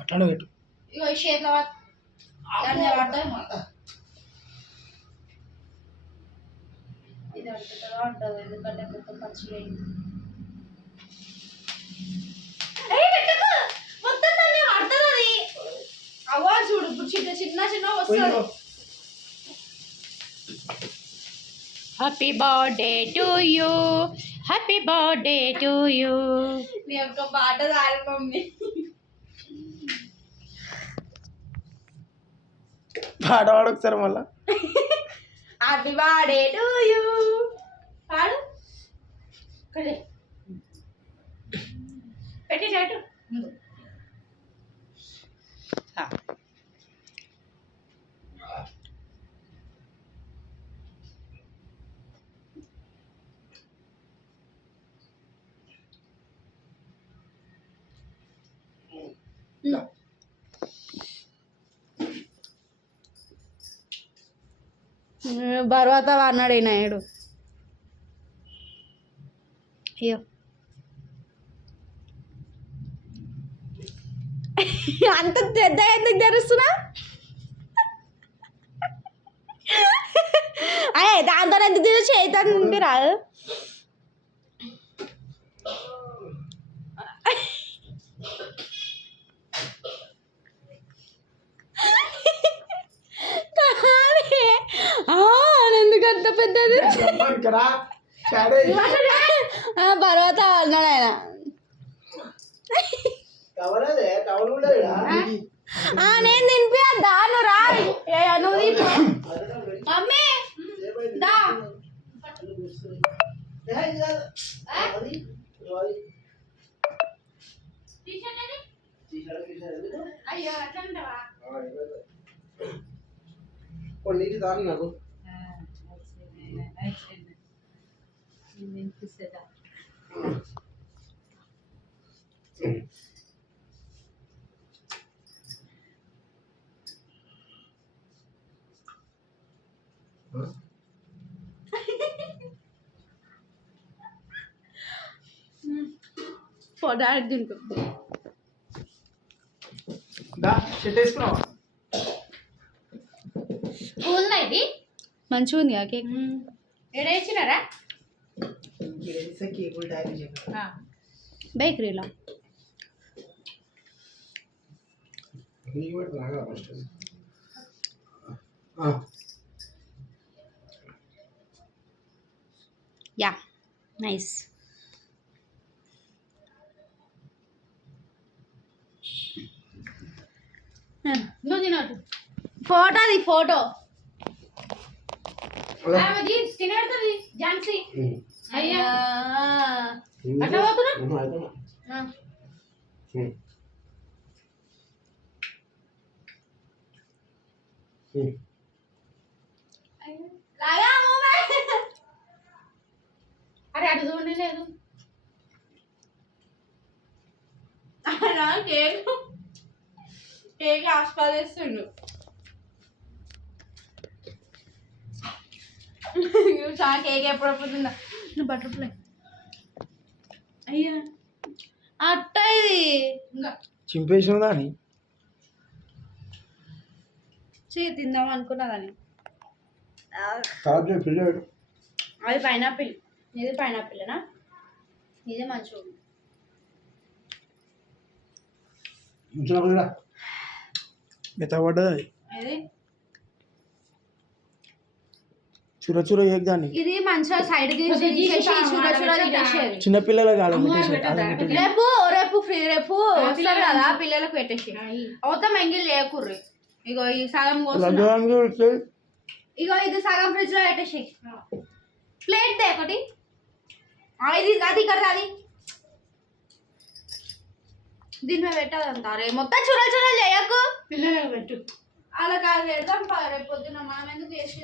అట్లానే పెట్టు. ఇగో ఈ షేప్లో దాని మీద పడతాయి. ఇది అడుగుతుందా ఉంటుంది ఎందుకంటే మొత్తం పచ్చిగా మొత్తం దాన్ని పడుతుంది. అది అవ్వ చూడు ఇప్పుడు చిన్న చిన్న చిన్న వస్తుంది. Happy birthday to you, happy birthday to you. నీ యొక్క పాట రాలి మమ్మీ. పాడవాడు ఒకసారి మళ్ళా. హ్యాపీ బర్త్డే టు యూ పాడు. పెట్టి చాటు బరువాత అన్నాడు నాయుడు. అయ్యో అంత పెద్ద ఎందుకు తెరుస్తున్నా? అయ్యే దాంతో ఎందుకు తీరు చేతాను ఉంటే రాదు. ఎందుకంత పెద్దది బరువాత అన్నాడు ఆయన. నేను తినిపిద్దా నువ్వు రా నువ్వు మమ్మీ దా అయ్యో అట్లా నీటి దాని నాకు పొడాడు తింటూ షెట్ వేసుకున్నావా? ఇది మంచిగా ఉంది కేక్. ఎడేసినారా బేకరీలో యా నైస్. నువ్వు తినట్టు ఫోటో అది ఫోటో తినేడుతుంది ఝాన్సీ. అయ్యా అట్లా పోతున్నా అరే అటు చూడండి లేదు కేక్ కేక్ ఆస్వాదిస్తుండు. కేక్ ఎప్పుడప్పుడు తిందా నువ్వు బటర్ఫ్లై. అయ్యా అట్ట ఇది ఇంకా చింపేసినదా అని తిందాం అనుకున్నదని. పిల్లడు అది పైనాపిల్. ఇది పైనాపిల్నా? ఇది మంచిగా ఉంది. మెత్తపడ్డది ఇది చూర చూర దాన్ని. ఇది మంచిగా సైడ్ చిన్నపిల్లల కాలం రేపు రేపు ఫ్రీ రేపు వస్తారు కదా పిల్లలకు పెట్టేసి అవుతాం ఎంగిల్ లేకుర్రి. ఇగో ఈ సగం ఇగో ఇది సగం ఫ్రిడ్జ్ లో పెట్టేసి ప్లేట్ దే ఒకటి. ఇది అది ఇక్కడ అది దీని మీద పెట్టాలంతా. రే మొత్తం చూరలు చూరలు చేయకు పిల్లలకు పెట్టు. అలా కాదు పెడదాం రేపు పొద్దున మనం ఎందుకు వేసి